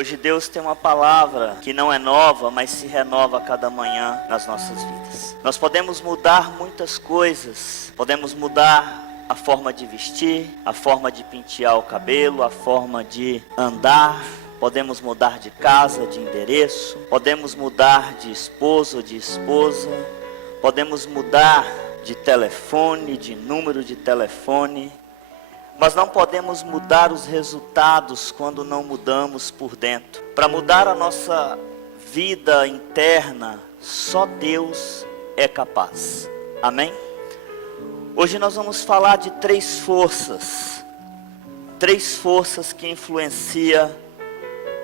Hoje Deus tem uma palavra que não é nova, mas se renova a cada manhã nas nossas vidas. Nós podemos mudar muitas coisas, podemos mudar a forma de vestir, a forma de pentear o cabelo, a forma de andar, podemos mudar de casa, de endereço, podemos mudar de esposo ou de esposa, podemos mudar de telefone, de número de telefone, mas não podemos mudar os resultados quando não mudamos por dentro. Para mudar a nossa vida interna, só Deus é capaz. Amém? Hoje nós vamos falar de três forças que influenciam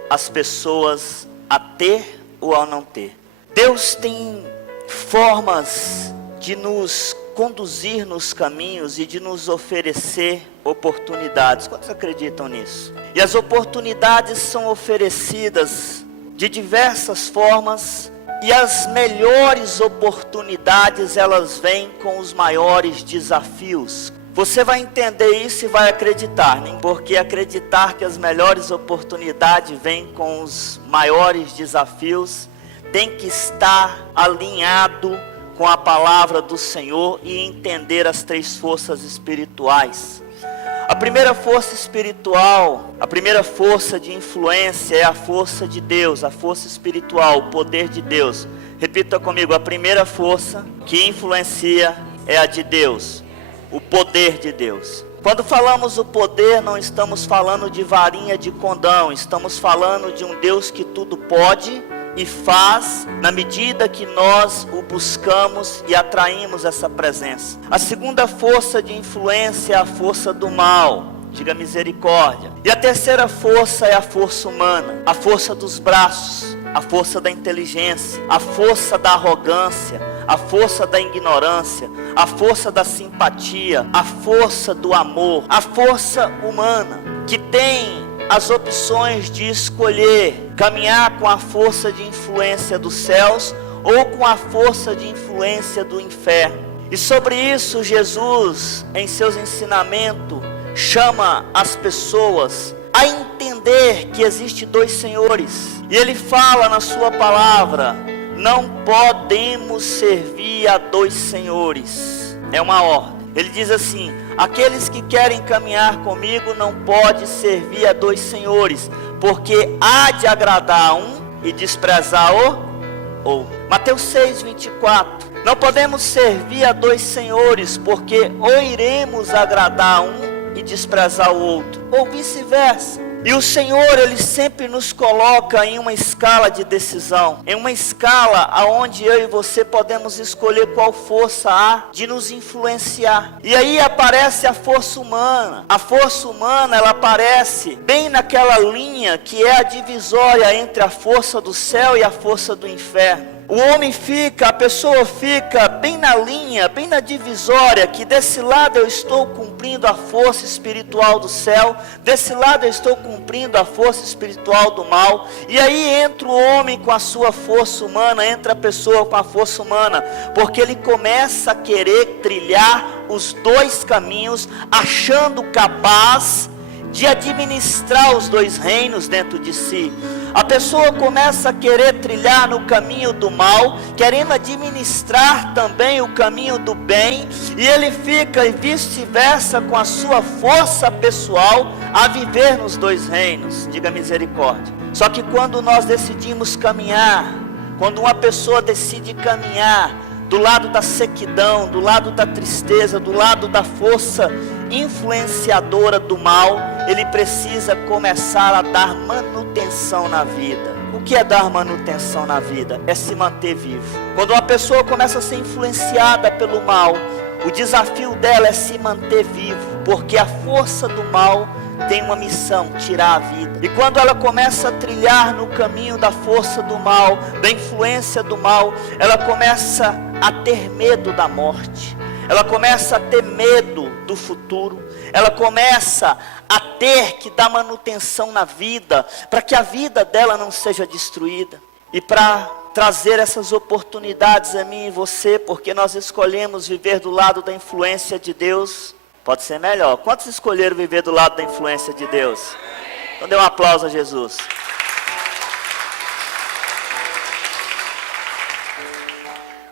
as pessoas a ter ou a não ter. Deus tem formas de nos conduzir nos caminhos e de nos oferecer oportunidades. Quantos acreditam nisso? E as oportunidades são oferecidas de diversas formas, e as melhores oportunidades, elas vêm com os maiores desafios. Você vai entender isso e vai acreditar, né? Porque acreditar que as melhores oportunidades vêm com os maiores desafios tem que estar alinhado com a palavra do Senhor e entender as três forças espirituais. A primeira força espiritual, a primeira força de influência é a força de Deus, a força espiritual, o poder de Deus. Repita comigo, a primeira força que influencia é a de Deus, o poder de Deus. Quando falamos o poder, não estamos falando de varinha de condão, estamos falando de um Deus que tudo pode e faz na medida que nós o buscamos e atraímos essa presença. A segunda força de influência é a força do mal, diga misericórdia. E a terceira força é a força humana, a força dos braços, a força da inteligência, a força da arrogância, a força da ignorância, a força da simpatia, a força do amor, a força humana, que tem as opções de escolher caminhar com a força de influência dos céus ou com a força de influência do inferno. E sobre isso Jesus, em seus ensinamentos, chama as pessoas a entender que existe dois senhores. E ele fala na sua palavra: não podemos servir a dois senhores. É uma ordem. Ele diz assim: aqueles que querem caminhar comigo não podem servir a dois senhores, porque há de agradar a um e desprezar o outro. Mateus 6:24. Não podemos servir a dois senhores, porque ou iremos agradar a um e desprezar o outro, ou vice-versa. E o Senhor, Ele sempre nos coloca em uma escala de decisão, em uma escala onde eu e você podemos escolher qual força há de nos influenciar. E aí aparece a força humana. A força humana, ela aparece bem naquela linha que é a divisória entre a força do céu e a força do inferno. O homem fica, a pessoa fica bem na linha, bem na divisória, que desse lado eu estou cumprindo a força espiritual do céu, desse lado eu estou cumprindo a força espiritual do mal. E aí entra o homem com a sua força humana, entra a pessoa com a força humana, porque ele começa a querer trilhar os dois caminhos, achando capaz de administrar os dois reinos dentro de si. A pessoa começa a querer trilhar no caminho do mal, querendo administrar também o caminho do bem, e ele fica e vice-versa com a sua força pessoal a viver nos dois reinos. Diga misericórdia. Só que quando nós decidimos caminhar, quando uma pessoa decide caminhar do lado da sequidão, do lado da tristeza, do lado da força influenciadora do mal, ele precisa começar a dar manutenção na vida. O que é dar manutenção na vida? É se manter vivo. Quando uma pessoa começa a ser influenciada pelo mal, o desafio dela é se manter vivo, porque a força do mal tem uma missão: tirar a vida. E quando ela começa a trilhar no caminho da força do mal, da influência do mal, ela começa a ter medo da morte, ela começa a ter medo do futuro, ela começa a ter que dar manutenção na vida, para que a vida dela não seja destruída. E para trazer essas oportunidades a mim e você, porque nós escolhemos viver do lado da influência de Deus, pode ser melhor. Quantos escolheram viver do lado da influência de Deus? Então dê um aplauso a Jesus.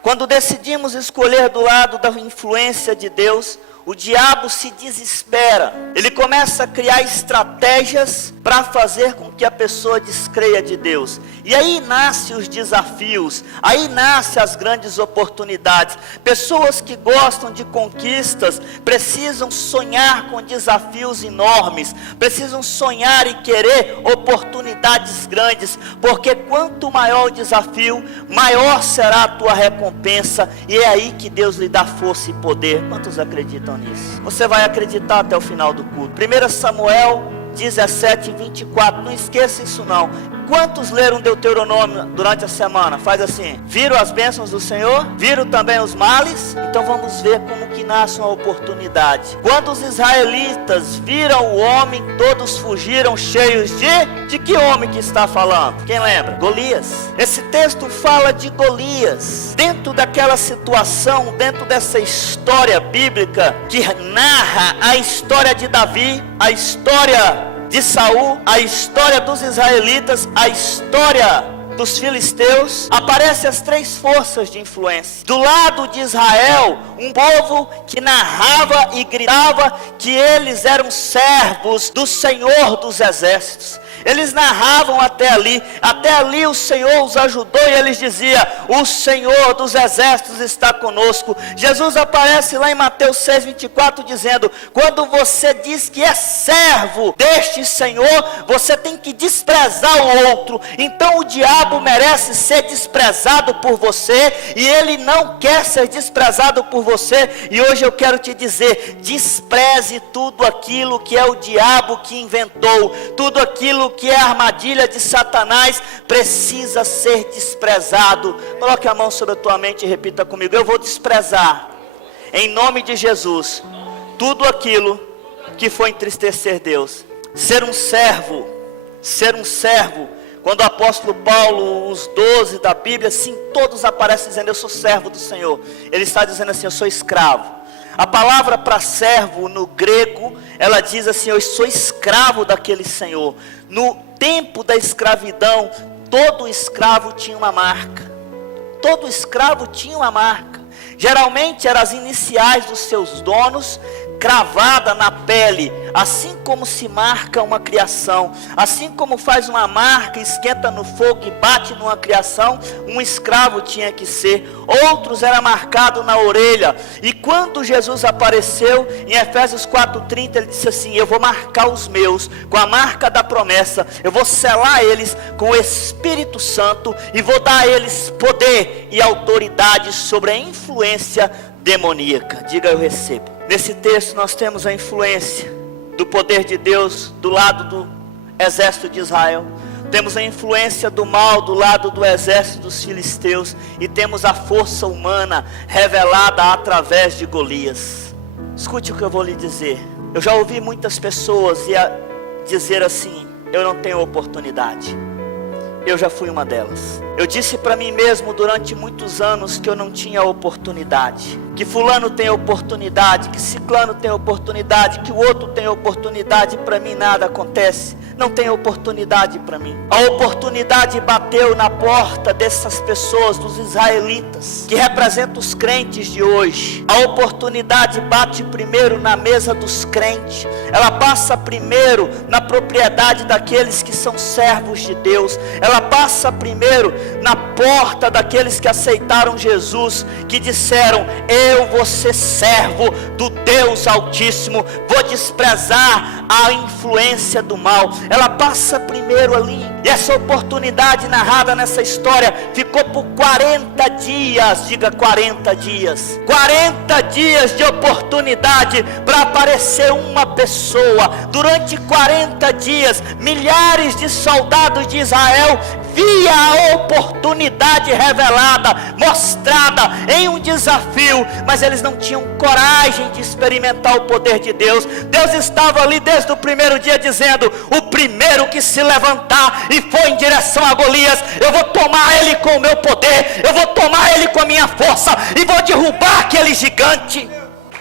Quando decidimos escolher do lado da influência de Deus, o diabo se desespera. Ele começa a criar estratégias para fazer com que a pessoa descreia de Deus. E aí nascem os desafios, aí nascem as grandes oportunidades. Pessoas que gostam de conquistas precisam sonhar com desafios enormes, precisam sonhar e querer oportunidades grandes, porque quanto maior o desafio, maior será a tua recompensa, e é aí que Deus lhe dá força e poder. Quantos acreditam nisso? Você vai acreditar até o final do culto. 1 Samuel 17:24, não esqueça isso não. Quantos leram Deuteronômio durante a semana? Faz assim: viram as bênçãos do Senhor? Viram também os males? Então vamos ver como que nasce uma oportunidade. Quando os israelitas viram o homem, todos fugiram cheios de que homem que está falando? Quem lembra? Golias. Esse texto fala de Golias. Dentro daquela situação, dentro dessa história bíblica que narra a história de Davi, a história de Saul, a história dos israelitas, a história dos filisteus, aparecem as três forças de influência. Do lado de Israel, um povo que narrava e gritava que eles eram servos do Senhor dos exércitos. Eles narravam até ali o Senhor os ajudou, e eles diziam: o Senhor dos exércitos está conosco. Jesus aparece lá em Mateus 6:24 dizendo: quando você diz que é servo deste Senhor, você tem que desprezar o outro. Então o diabo merece ser desprezado por você, e ele não quer ser desprezado por você. E hoje eu quero te dizer: despreze tudo aquilo que é o diabo que inventou, tudo aquilo que é a armadilha de Satanás precisa ser desprezado. Coloque a mão sobre a tua mente e repita comigo: eu vou desprezar, em nome de Jesus, tudo aquilo que for entristecer Deus. Ser um servo. Quando o apóstolo Paulo, os 12 da Bíblia, sim, todos aparecem dizendo: eu sou servo do Senhor. Ele está dizendo assim: eu sou escravo. A palavra para servo no grego, ela diz assim: eu sou escravo daquele Senhor. No tempo da escravidão, todo escravo tinha uma marca. Todo escravo tinha uma marca. Geralmente eram as iniciais dos seus donos, cravada na pele, assim como se marca uma criação, assim como faz uma marca, esquenta no fogo e bate numa criação, um escravo tinha que ser. Outros era marcado na orelha. E quando Jesus apareceu em Efésios 4:30, ele disse assim: eu vou marcar os meus com a marca da promessa, eu vou selar eles com o Espírito Santo e vou dar a eles poder e autoridade sobre a influência demoníaca. Diga: eu recebo. Nesse texto nós temos a influência do poder de Deus do lado do exército de Israel. Temos a influência do mal do lado do exército dos filisteus. E temos a força humana revelada através de Golias. Escute o que eu vou lhe dizer. Eu já ouvi muitas pessoas dizer assim: eu não tenho oportunidade. Eu já fui uma delas. Eu disse para mim mesmo durante muitos anos que eu não tinha oportunidade, que fulano tem oportunidade, que ciclano tem oportunidade, que o outro tem oportunidade, para mim nada acontece. Não tem oportunidade para mim. A oportunidade bateu na porta dessas pessoas, dos israelitas, que representam os crentes de hoje. A oportunidade bate primeiro na mesa dos crentes. Ela passa primeiro na propriedade daqueles que são servos de Deus. Ela passa primeiro na porta daqueles que aceitaram Jesus, que disseram: eu vou ser servo do Deus Altíssimo, vou desprezar a influência do mal. Ela passa primeiro ali. E essa oportunidade narrada nessa história ficou por 40 dias. Diga: 40 dias. 40 dias de oportunidade para aparecer uma pessoa. Durante 40 dias, milhares de soldados de Israel via a oportunidade revelada, mostrada em um desafio, mas eles não tinham coragem de experimentar o poder de Deus. Deus estava ali desde o primeiro dia dizendo: o primeiro que se levantar e for em direção a Golias, eu vou tomar ele com o meu poder, eu vou tomar ele com a minha força e vou derrubar aquele gigante.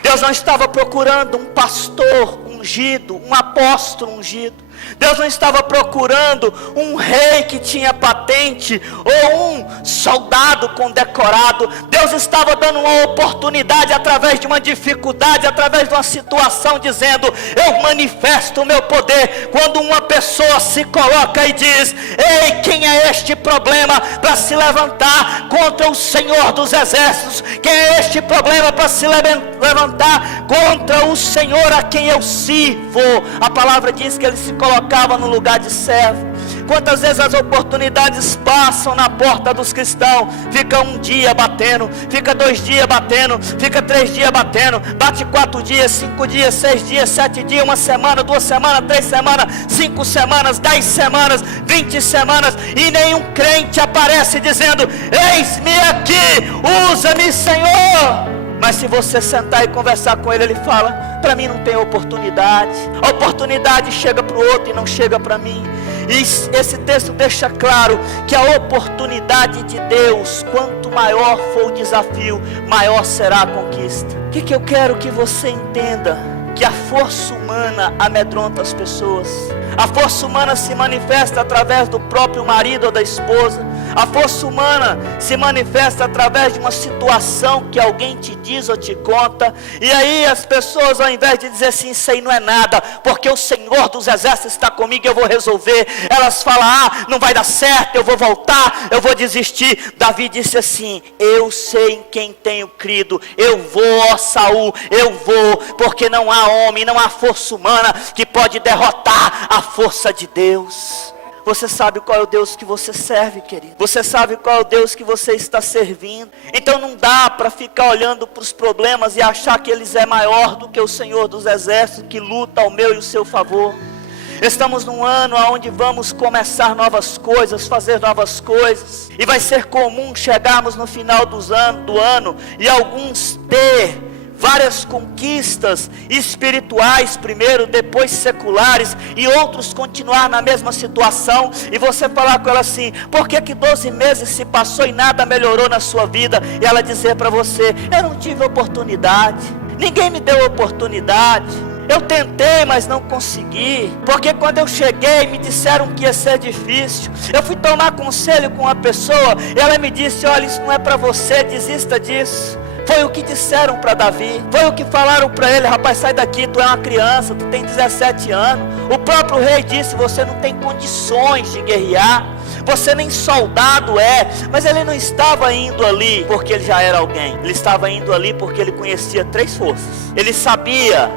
Deus não estava procurando um pastor ungido, um apóstolo ungido. Deus não estava procurando um rei que tinha patente ou um soldado condecorado. Deus estava dando uma oportunidade através de uma dificuldade, através de uma situação, dizendo: eu manifesto o meu poder. Quando uma pessoa se coloca e diz: ei, quem é este problema para se levantar contra o Senhor dos Exércitos? Quem é este problema para se levantar contra o Senhor a quem eu sirvo? A palavra diz que ele se colocava no lugar de servo. Quantas vezes as oportunidades passam na porta dos cristãos? Fica um dia batendo, fica 2 dias batendo, fica 3 dias batendo, bate 4 dias, 5 dias, 6 dias, 7 dias, 1 semana, 2 semanas, 3 semanas, 5 semanas, 10 semanas, 20 semanas, e nenhum crente aparece dizendo: eis-me aqui, usa-me, Senhor. Mas se você sentar e conversar com ele, ele fala: para mim não tem oportunidade. A oportunidade chega para o outro e não chega para mim. E esse texto deixa claro que a oportunidade de Deus, quanto maior for o desafio, maior será a conquista. O que eu quero que você entenda? Que a força humana amedronta as pessoas. A força humana se manifesta através do próprio marido ou da esposa. A força humana se manifesta através de uma situação que alguém te diz ou te conta. E aí as pessoas, ao invés de dizer assim: isso aí não é nada, porque o Senhor dos Exércitos está comigo, eu vou resolver, elas falam: ah, não vai dar certo, eu vou voltar, eu vou desistir. Davi disse assim: eu sei em quem tenho crido, eu vou, ó Saul, eu vou, porque não há homem, não há força humana que pode derrotar a força de Deus. Você sabe qual é o Deus que você serve, querido? Você sabe qual é o Deus que você está servindo? Então não dá para ficar olhando para os problemas e achar que eles é maior do que o Senhor dos Exércitos, que luta ao meu e o seu favor. Estamos num ano onde vamos começar novas coisas, fazer novas coisas, e vai ser comum chegarmos no final do ano e alguns ter várias conquistas espirituais primeiro, depois seculares, e outros continuar na mesma situação, e você falar com ela assim: por que 12 meses se passou e nada melhorou na sua vida? E ela dizer para você: eu não tive oportunidade, ninguém me deu oportunidade, eu tentei, mas não consegui, porque quando eu cheguei me disseram que ia ser difícil. Eu fui tomar conselho com uma pessoa e ela me disse: olha, isso não é para você, desista disso. Foi o que disseram para Davi, foi o que falaram para ele: rapaz, sai daqui, tu é uma criança, tu tem 17 anos. O próprio rei disse: você não tem condições de guerrear, você nem soldado é. Mas ele não estava indo ali porque ele já era alguém, ele estava indo ali porque ele conhecia 3 forças. Ele sabia,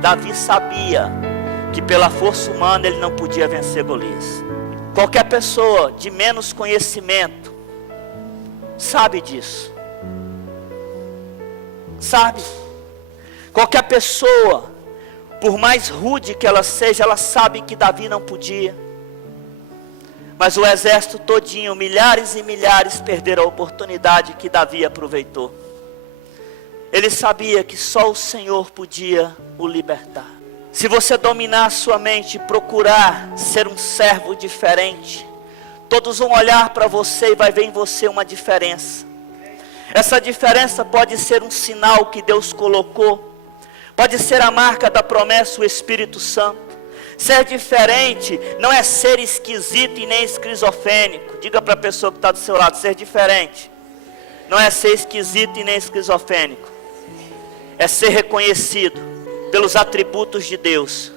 Davi sabia que pela força humana ele não podia vencer Golias. Qualquer pessoa de menos conhecimento sabe disso. Sabe? Qualquer pessoa, por mais rude que ela seja, ela sabe que Davi não podia. Mas o exército todinho, milhares e milhares, perderam a oportunidade que Davi aproveitou. Ele sabia que só o Senhor podia o libertar. Se você dominar a sua mente e procurar ser um servo diferente, todos vão olhar para você e vai ver em você uma diferença. Essa diferença pode ser um sinal que Deus colocou, pode ser a marca da promessa, o Espírito Santo. Ser diferente não é ser esquisito e nem esquizofrênico. Diga para a pessoa que está do seu lado: ser diferente não é ser esquisito e nem esquizofrênico, é ser reconhecido pelos atributos de Deus,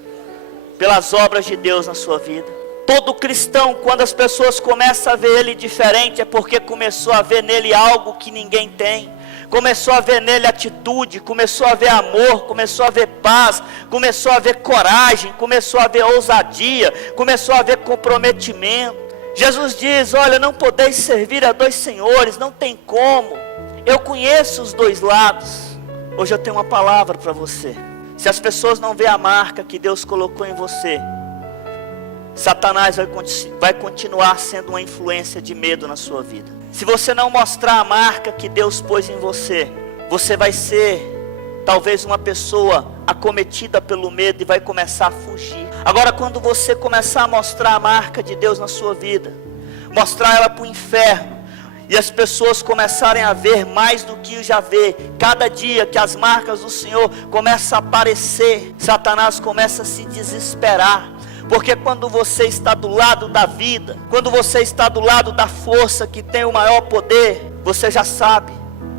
pelas obras de Deus na sua vida. Todo cristão, quando as pessoas começam a ver ele diferente, é porque começou a ver nele algo que ninguém tem. Começou a ver nele atitude, começou a ver amor, começou a ver paz, começou a ver coragem, começou a ver ousadia, começou a ver comprometimento. Jesus diz: olha, não podeis servir a 2 senhores, não tem como. Eu conheço os 2 lados. Hoje eu tenho uma palavra para você. Se as pessoas não veem a marca que Deus colocou em você, Satanás vai continuar sendo uma influência de medo na sua vida. Se você não mostrar a marca que Deus pôs em você, você vai ser talvez uma pessoa acometida pelo medo e vai começar a fugir. Agora, quando você começar a mostrar a marca de Deus na sua vida, mostrar ela para o inferno, e as pessoas começarem a ver mais do que já vê, cada dia que as marcas do Senhor começam a aparecer, Satanás começa a se desesperar, Porque quando você está do lado da vida, quando você está do lado da força que tem o maior poder, você já sabe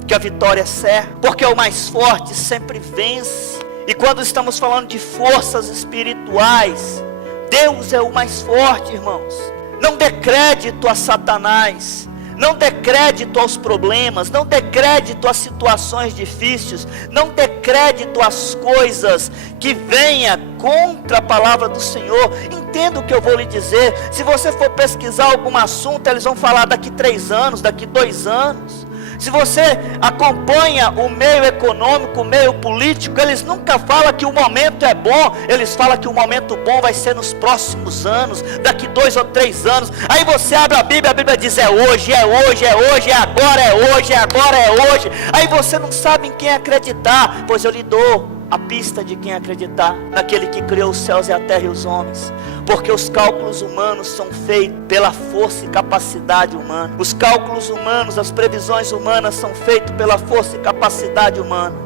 que a vitória é certa, porque o mais forte sempre vence. E quando estamos falando de forças espirituais, Deus é o mais forte, irmãos. Não dê crédito a Satanás, não dê crédito aos problemas, não dê crédito às situações difíceis, não dê crédito às coisas que venham contra a palavra do Senhor. Entenda o que eu vou lhe dizer. Se você for pesquisar algum assunto, eles vão falar daqui 3 anos, daqui 2 anos. Se você acompanha o meio econômico, o meio político, eles nunca falam que o momento é bom, eles falam que o momento bom vai ser nos próximos anos, daqui 2 ou 3 anos. Aí você abre a Bíblia diz é hoje, é hoje, é hoje, é agora, é hoje, é agora, é hoje. Aí você não sabe em quem acreditar, pois eu lhe dou a pista de quem acreditar: naquele que criou os céus e a terra e os homens. Porque os cálculos humanos são feitos pela força e capacidade humana. Os cálculos humanos, as previsões humanas são feitas pela força e capacidade humana.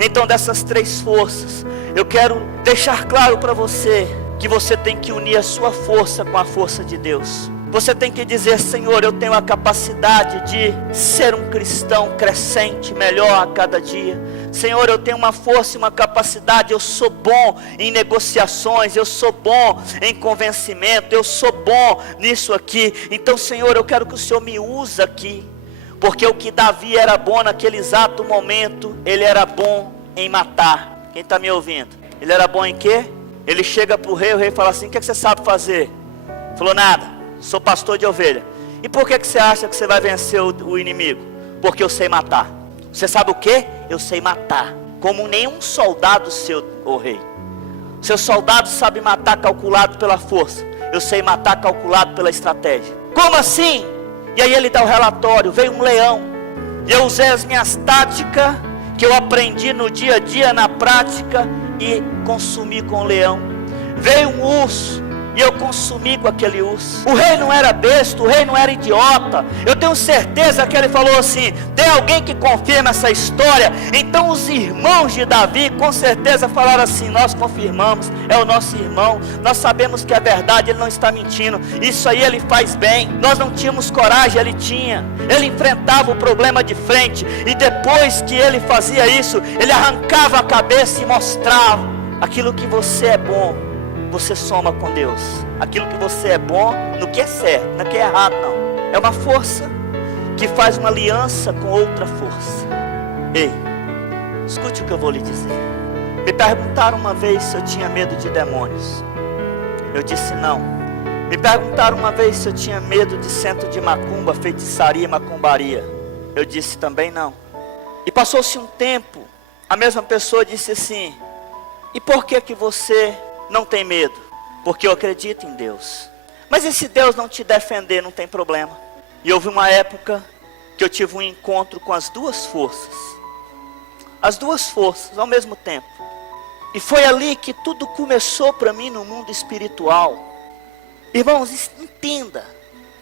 Então, dessas 3 forças, eu quero deixar claro para você que você tem que unir a sua força com a força de Deus. Você tem que dizer: Senhor, eu tenho a capacidade de ser um cristão crescente, melhor a cada dia. Senhor, eu tenho uma força e uma capacidade, eu sou bom em negociações, eu sou bom em convencimento, eu sou bom nisso aqui. Então, Senhor, eu quero que o Senhor me use aqui. Porque o que Davi era bom naquele exato momento, ele era bom em matar. Quem está me ouvindo? Ele era bom em quê? Ele chega para o rei fala assim: o que você sabe fazer? Falou: nada, sou pastor de ovelha. E por que você acha que você vai vencer o inimigo? Porque eu sei matar. Você sabe o que? Eu sei matar, como nenhum soldado seu, ô rei. Seu soldado sabe matar calculado pela força, eu sei matar calculado pela estratégia. Como assim? E aí ele dá o relatório: veio um leão, e eu usei as minhas táticas, que eu aprendi no dia a dia, na prática, e consumi com o leão. Veio um urso, e eu consumi com aquele urso. O rei não era besta, o rei não era idiota. Eu tenho certeza que ele falou assim: tem alguém que confirma essa história? Então os irmãos de Davi com certeza falaram assim: nós confirmamos, é o nosso irmão, nós sabemos que é verdade, ele não está mentindo, isso aí ele faz bem. Nós não tínhamos coragem, ele tinha. Ele enfrentava o problema de frente, e depois que ele fazia isso, ele arrancava a cabeça e mostrava: aquilo que você é bom, você soma com Deus. Aquilo que você é bom, no que é certo, no que é errado não. É uma força que faz uma aliança com outra força. Ei, escute o que eu vou lhe dizer. Me perguntaram uma vez se eu tinha medo de demônios. Eu disse não. Me perguntaram uma vez se eu tinha medo de centro de macumba, feitiçaria e macumbaria. Eu disse também não. E passou-se um tempo, a mesma pessoa disse assim: e por que você não tem medo? Porque eu acredito em Deus. Mas e se Deus não te defender, não tem problema. E houve uma época que eu tive um encontro com as 2 forças. As 2 forças ao mesmo tempo. E foi ali que tudo começou para mim no mundo espiritual. Irmãos, entenda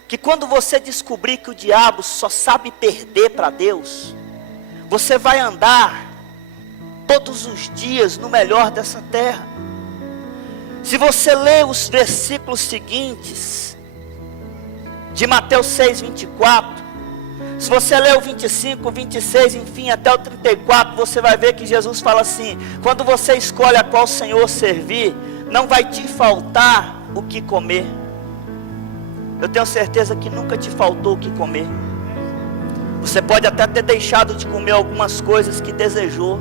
que quando você descobrir que o diabo só sabe perder para Deus, você vai andar todos os dias no melhor dessa terra. Se você ler os versículos seguintes de Mateus 6, 24, se você ler o 25, 26, enfim, até o 34, você vai ver que Jesus fala assim: quando você escolhe a qual Senhor servir, não vai te faltar o que comer. Eu tenho certeza que nunca te faltou o que comer. Você pode até ter deixado de comer algumas coisas que desejou,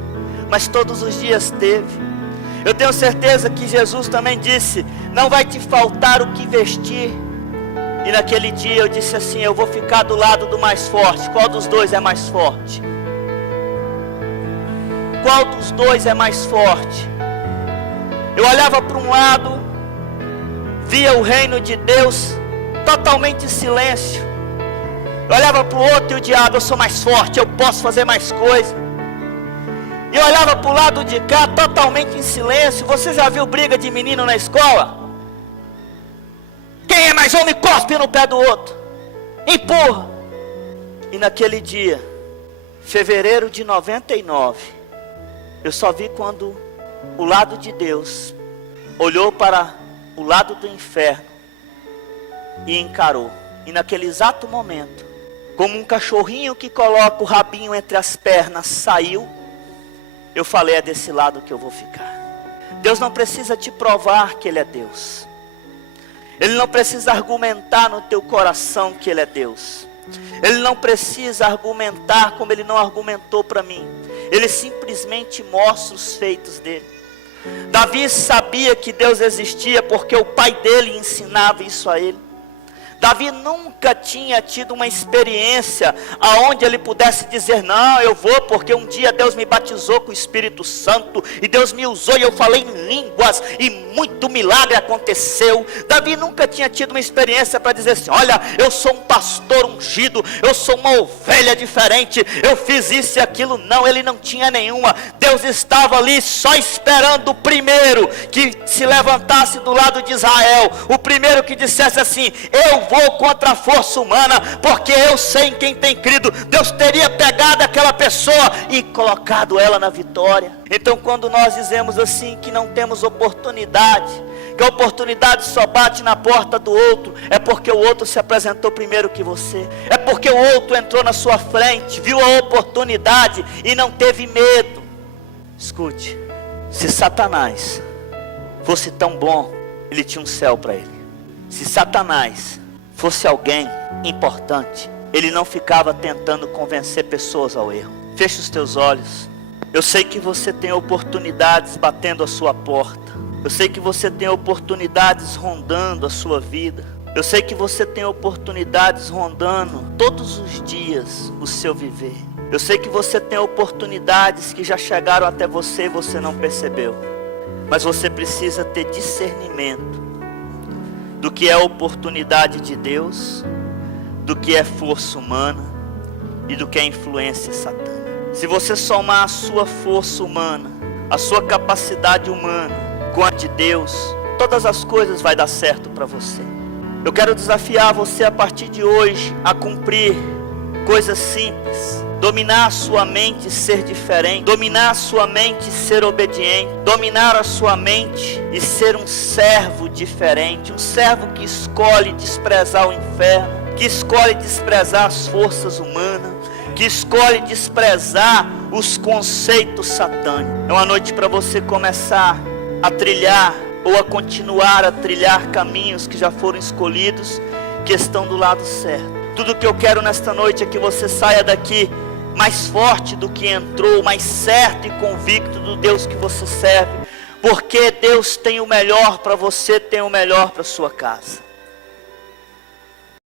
mas todos os dias teve. Eu tenho certeza que Jesus também disse: não vai te faltar o que vestir. E naquele dia eu disse assim: eu vou ficar do lado do mais forte. Qual dos 2 é mais forte? Qual dos 2 é mais forte? Eu olhava para um lado, via o reino de Deus totalmente em silêncio. Eu olhava para o outro e o diabo: eu sou mais forte, eu posso fazer mais coisas. E eu olhava para o lado de cá, totalmente em silêncio. Você já viu briga de menino na escola? Quem é mais homem cospe no pé do outro, empurra. E naquele dia, fevereiro de 99, eu só vi quando o lado de Deus olhou para o lado do inferno e encarou. E naquele exato momento, como um cachorrinho que coloca o rabinho entre as pernas, saiu. Eu falei, é desse lado que eu vou ficar. Deus não precisa te provar que Ele é Deus. Ele não precisa argumentar no teu coração que Ele é Deus. Ele não precisa argumentar como Ele não argumentou para mim. Ele simplesmente mostra os feitos dele. Davi sabia que Deus existia porque o pai dele ensinava isso a ele. Davi nunca tinha tido uma experiência aonde ele pudesse dizer, não, eu vou porque um dia Deus me batizou com o Espírito Santo e Deus me usou e eu falei em línguas e muito milagre aconteceu. Davi nunca tinha tido uma experiência para dizer assim, olha, eu sou um pastor ungido, eu sou uma ovelha diferente, eu fiz isso e aquilo. Não, ele não tinha nenhuma. Deus estava ali só esperando o primeiro que se levantasse do lado de Israel, o primeiro que dissesse assim, eu vou contra a força humana, porque eu sei em quem tem crido. Deus teria pegado aquela pessoa e colocado ela na vitória. Então quando nós dizemos assim que não temos oportunidade, que a oportunidade só bate na porta do outro, é porque o outro se apresentou primeiro que você, é porque o outro entrou na sua frente, viu a oportunidade e não teve medo. Escute, se Satanás fosse tão bom, ele tinha um céu para ele. Se Satanás fosse alguém importante, ele não ficava tentando convencer pessoas ao erro. Feche os teus olhos. Eu sei que você tem oportunidades batendo a sua porta. Eu sei que você tem oportunidades rondando a sua vida. Eu sei que você tem oportunidades rondando todos os dias o seu viver. Eu sei que você tem oportunidades que já chegaram até você e você não percebeu. Mas você precisa ter discernimento do que é oportunidade de Deus, do que é força humana e do que é influência satânica. Se você somar a sua força humana, a sua capacidade humana com a de Deus, todas as coisas vai dar certo para você. Eu quero desafiar você a partir de hoje a cumprir coisas simples. Dominar a sua mente e ser diferente. Dominar a sua mente e ser obediente. Dominar a sua mente e ser um servo diferente. Um servo que escolhe desprezar o inferno, que escolhe desprezar as forças humanas, que escolhe desprezar os conceitos satânicos. É uma noite para você começar a trilhar ou a continuar a trilhar caminhos que já foram escolhidos, que estão do lado certo. Tudo que eu quero nesta noite é que você saia daqui mais forte do que entrou, mais certo e convicto do Deus que você serve, porque Deus tem o melhor para você, tem o melhor para sua casa.